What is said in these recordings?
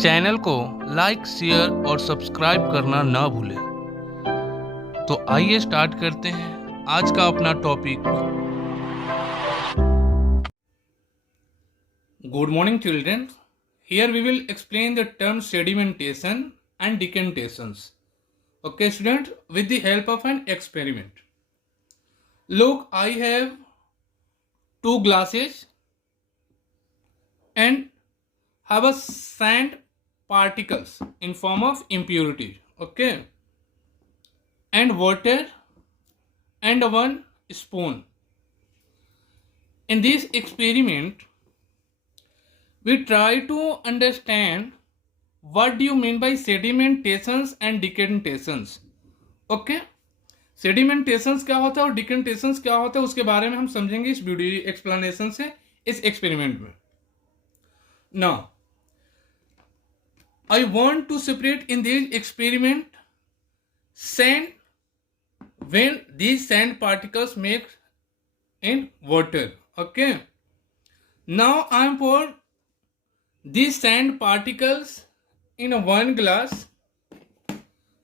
चैनल को like, share और सब्सक्राइब करना ना भूलें। तो आइए स्टार्ट करते हैं आज का अपना topic. Good morning children, here we will explain the term sedimentation and decantations. Okay student, with the help of an experiment. Look, I have two glasses and have a sand particles in form of impurities, okay, and water and one spoon. In this experiment, we try to understand what do you mean by sedimentations and decantations, okay. सेडिमेंटेशंस क्या होता है और डिकेंटेशंस क्या होता है उसके बारे में हम समझेंगे इस वीडियो एक्सप्लेनेशन से, इस एक्सपेरिमेंट में। Now I want to separate in this experiment sand when these sand particles make in water, okay. Now I am pour these sand particles in a one glass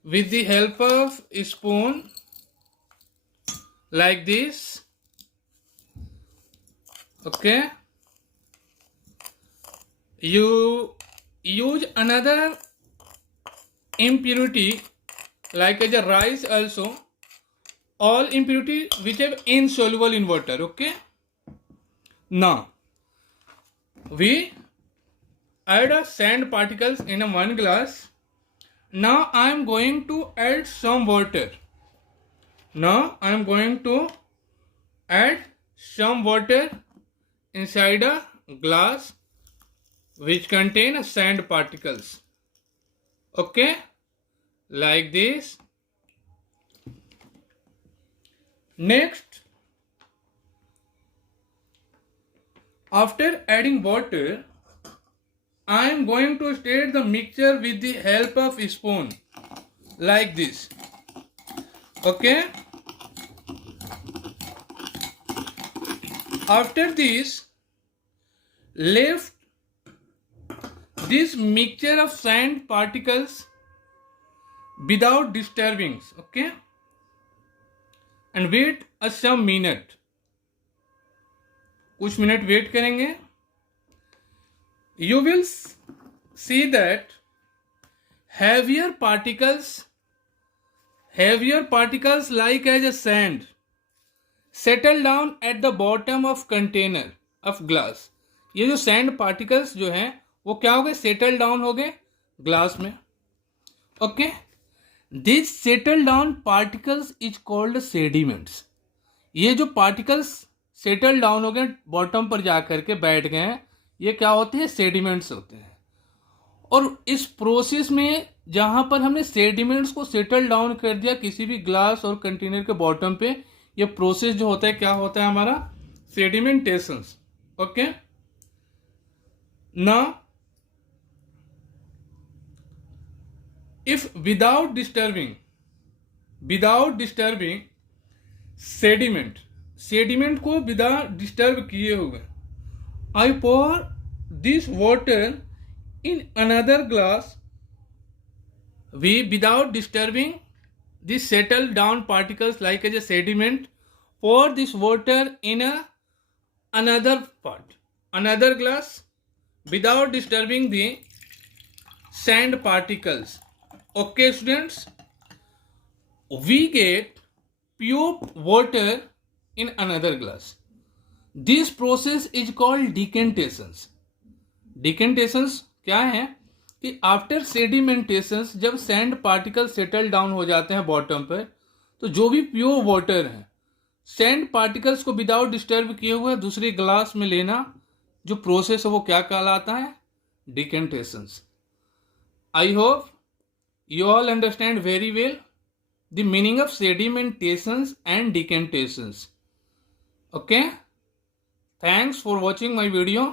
with the help of a spoon like this, okay. You use another impurity like as a rice also, all impurity which are insoluble in water, okay. Now we add a sand particles in a one glass. Now I am going to add some water. Now I am going to add some water inside a glass which contain sand particles, okay, like this. Next, after adding water, I am going to stir the mixture with the help of a spoon like this, okay. After this, lift this mixture of sand particles without disturbing, okay, and wait a some minute. कुछ minute wait करेंगे. You will see that heavier particles like as a sand settle down at the bottom of container of glass. ये जो sand particles जो हैं वो क्या हो गए, सेटल डाउन हो गए ग्लास में, okay. This settle down particles is called sediments. ये जो पार्टिकल्स सेटल डाउन हो गए, बॉटम पर जाकर के बैठ गए हैं, ये क्या होते हैं, सेडिमेंट्स होते हैं. और इस प्रोसेस में जहां पर हमने सेडिमेंट्स को सेटल डाउन कर दिया किसी भी ग्लास और कंटेनर के बॉटम पे, ये प्रोसेस जो होता है क्या होता है हमारा, sedimentations, okay. Now if without disturbing sediment को बिना डिस्टर्ब किए हुए, I pour this water in another glass. We, without disturbing these settled down particles like as a sediment, pour this water in another glass without disturbing the sand particles. Okay students, we get pure water in another glass. This process is called decantations. Decantations क्या है कि आफ्टर सेडिमेंटेशंस, जब sand particle settle down हो जाते हैं बॉटम पर, तो जो भी प्योर वाटर है, सैंड पार्टिकल्स को विदाउट डिस्टर्ब किए हुए दूसरे ग्लास में लेना, जो प्रोसेस है वो क्या कहलाता है, decantations. I hope you all understand very well the meaning of sedimentations and decantations, okay. Thanks for watching my video.